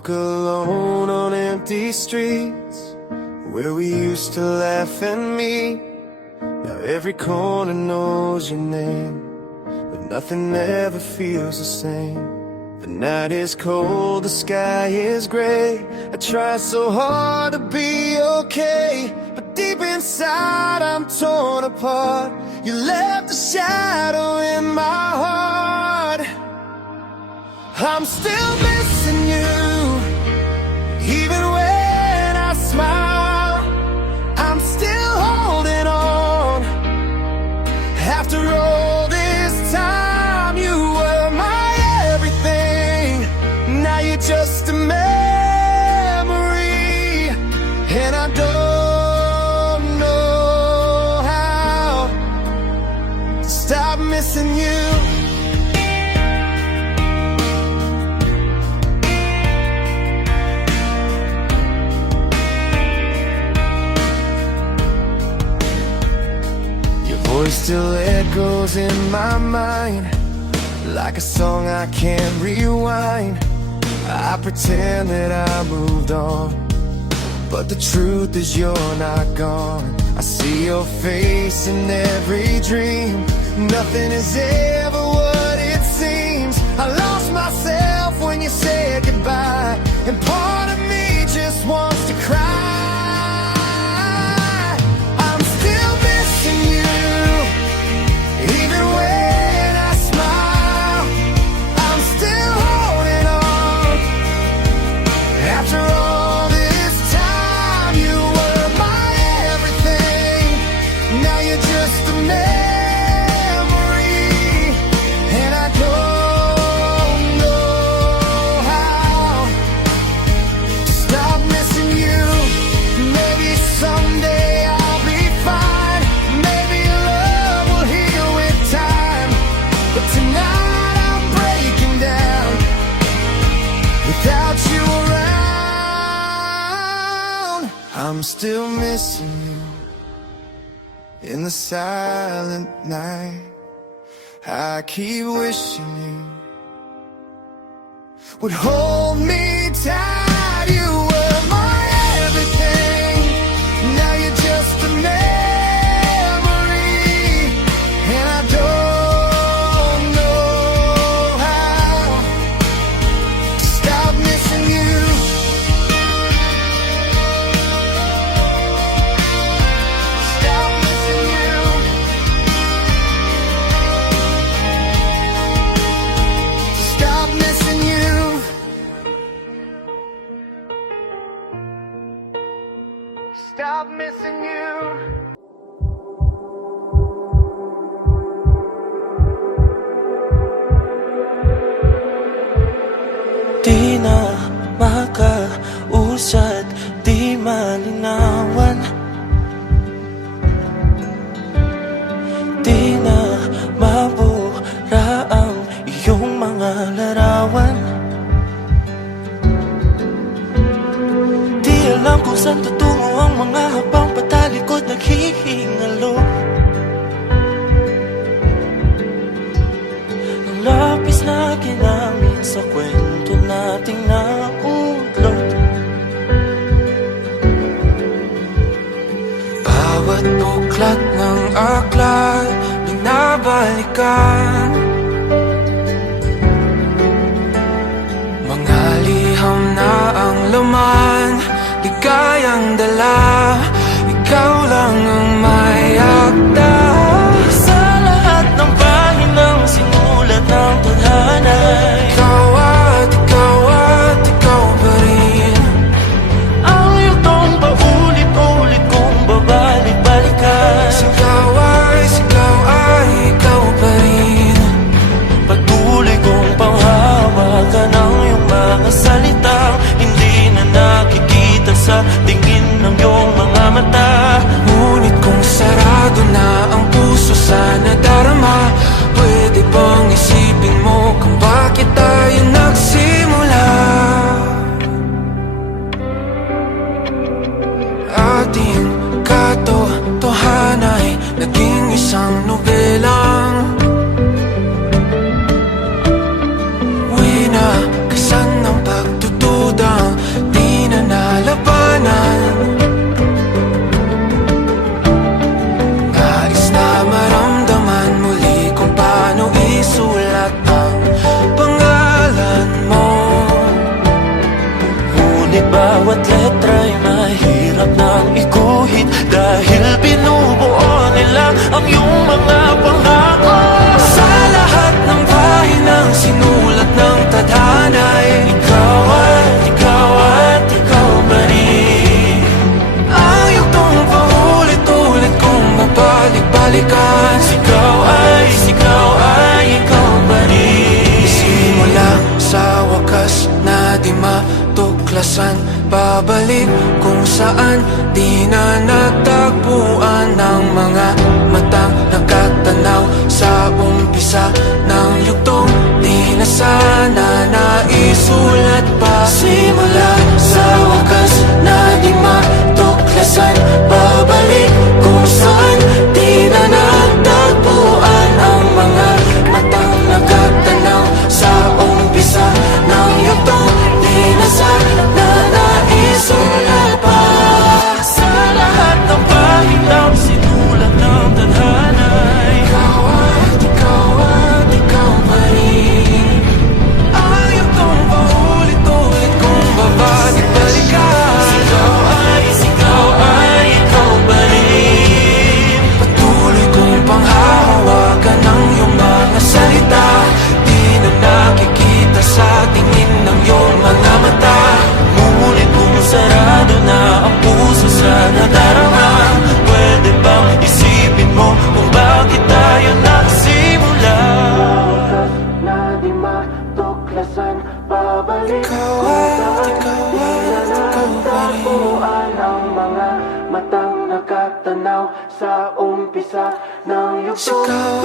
walk alone on empty streets where we used to laugh and meet. Now every corner knows your name, but nothing ever feels the same. The night is cold, the sky is gray. I try so hard to be okay, but deep inside I'm torn apart. You left a shadow in my heart. I'm still missing you, even when I smile. I'm still holding on. After all this time, you were my everything. Now you're just a memory, and I don't know how to stop missing you. Voice still echoes in my mind, like a song I can't rewind. I pretend that I moved on, but the truth is you're not gone. I see your face in every dream. Nothing is ever what it seems. I lost myself when you said goodbye, and part of me just wants to cry. I'm still missing you, even when I smile. I'm still holding on. After all this time, you were my everything. Now you're just a memory, and I don't know how to stop missing you. Maybe someday I'll be fine. Maybe love will heal with time, but tonight I'm breaking down without you around. I'm still missing you in the silent night. I keep wishing you would hold me tight. You were my everything. Now you're just a memory, and I don't know how to stop missing you. Stop missing you. Stop missing you. Stop missing you. Di na makausad, di malinawan. Di na mabura ang iyong mga larawan. Di alam kung saan tutungo ang mga habang patalikod naghihingalo. Ang lapis na ginamit sa kwento nating naudlot. Bawat buklat ng aklat binabalikan. Mga liham na ang laman, ligayang dala. Ikaw lang ang may akda sa lahat ng pahinang sinulat ng tadhana. Ikaw at ikaw pa rin ang yugtong paulit-ulit kong babalik-balikan. Sigaw ay ikaw pa rin. Patuloy kong panghawakan ang iyong mga salitang hindi na nakikita sa tingin ng iyong mga mata. Ngunit kung sarado na ang puso sa nadarama, pwede bang isipin mo kung bakit tayo nagsimula? Ating katotohanay naging isang nobelang winakasan ng pagdududa. pabalik kung saan di na natagpuan ng mga matang nakatanaw sa umpisa ng yugtong di na sana naisulat pa. Simula sa wakas na di matuklasan, pabalik kung saan di na natagpuan ang mga matang nakatanaw sa umpisa ng yugtong di na sana naisulat pa. Sa lahat ng pahitaw sinulat ng tadhana, ikaw at ikaw pa rin. Ayaw kong paulit-ulit kung babalik-balikan. Ikaw ay ikaw pa rin. Patuloy kong panghahawakan ng iyong mga salita, di na nakikita sa tingin ng iyong mga mata. Ngunit kung sarado na ang puso sa nadarama, pwede bang isipin mo kung bakit tayo nagsimula? Na di matuklasan, babalik ikaw pa rin. Ang mga matang nakatanaw sa umpisa ng yugto. Ikaw